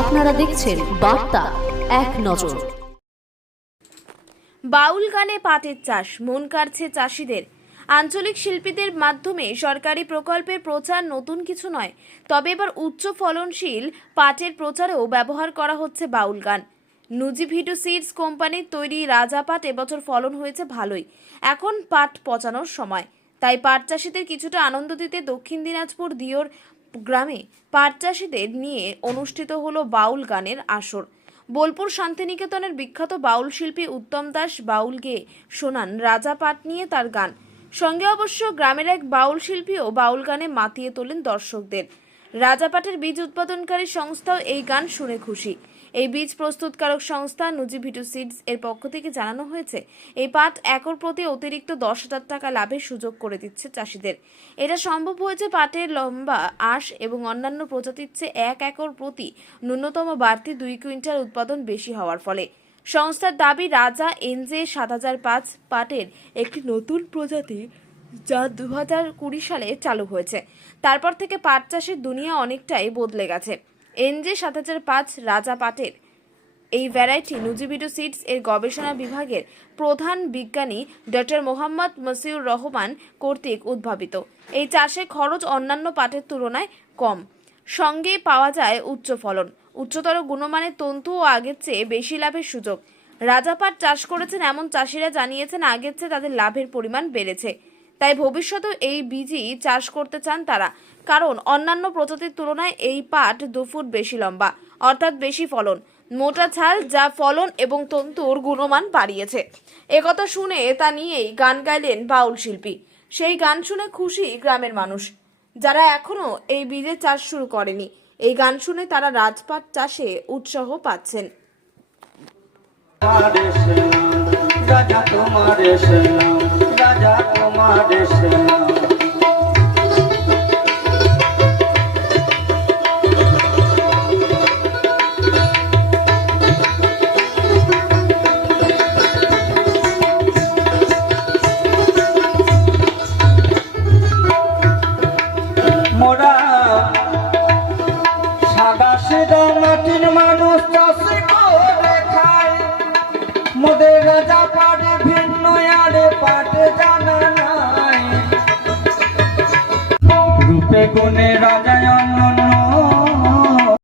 আপনারা দেখছেন বার্তা এক নজর। বাউল গানে পাটের চাষ মন কাড়ছে চাষিদের। আঞ্চলিক শিল্পীদের মাধ্যমে সরকারি প্রকল্পের প্রচার নতুন কিছু নয়, তবে এবার উচ্চ ফলনশীল পাটের প্রচারেও ব্যবহার করা হচ্ছে বাউল গান। নুজিভিডু সিডস কোম্পানির তৈরি রাজা পাট এবছর ফলন হয়েছে ভালোই। এখন পাট পচানোর সময়, তাই পাট চাষিদের কিছুটা আনন্দ দিতে দক্ষিণ দিনাজপুর দিওর গ্রামে পাট চাষিদের নিয়ে অনুষ্ঠিত হলো বাউল গানের আসর। বোলপুর শান্তিনিকেতনের বিখ্যাত বাউল শিল্পী উত্তম দাস বাউল গেয়ে শোনান রাজা পাট নিয়ে তার গান। সঙ্গে অবশ্য গ্রামের এক বাউল শিল্পীও বাউল গানে মাতিয়ে তোলেন দর্শকদের। রাজা পাটের বীজ উৎপাদনকারী সংস্থাও এই গান শুনে খুশি। এই বীজ প্রস্তুতকারক সংস্থা নুজিভিডু সিডস এর পক্ষ থেকে জানানো হয়েছে, এই পাট একর প্রতি অতিরিক্ত 10,000 টাকা লাভের সুযোগ করে দিচ্ছে চাষিদের। এটা সম্ভব হয়েছে পাটের লম্বা আঁশ এবং অন্যান্য প্রজাতির চেয়ে 1 একর প্রতি ন্যূনতম বাড়তি 2 কুইন্টাল উৎপাদন বেশি হওয়ার ফলে। সংস্থার দাবি, রাজা এনজে 7005 পাটের একটি নতুন প্রজাতি যা 2020 সালে চালু হয়েছে। তারপর থেকে পাট চাষের দুনিয়া অনেকটাই বদলে গেছে। এনজে 7005 রাজা পাটের এই ভ্যারাইটি নুজিভিডু সিডস এর গবেষণা বিভাগের প্রধান বিজ্ঞানী ডক্টর মোহাম্মদ মসিউর রহমান কর্তৃক উদ্ভাবিত। এই চাষে খরচ অন্যান্য পাটের তুলনায় কম, সঙ্গে পাওয়া যায় উচ্চ ফলন, উচ্চতর গুণমানের তন্তু ও আগের চেয়ে বেশি লাভের সুযোগ। রাজা পাট চাষ করেছেন এমন চাষিরা জানিয়েছেন আগের চেয়ে তাদের লাভের পরিমাণ বেড়েছে, তাই ভবিষ্যতেও এই বীজই চাষ করতে চান তারা। কারণ অন্যান্য প্রজাতির তুলনায় এই পাট 2 ফুট বেশি লম্বা, অর্থাৎ বেশি ফলন, মোটা ছাল, যা ফলন এবং তন্তুর গুণমান বাড়িয়েছে। একথা শুনে তা নিয়েই গান গাইলেন বাউল শিল্পী। সেই গান শুনে খুশি গ্রামের মানুষ, যারা এখনো এই বীজের চাষ শুরু করেনি। এই গান শুনে তারা রাজপাট চাষে উৎসাহ পাচ্ছেন। রাজা তোমার রাজা তোমার মোরা সাদা সেদা মাটির মানুষ চাষ করে খায়, মোদের রাজা পাটে ভিন্ন আরে পাটে জানা নাই, রূপে গুণে রাজায়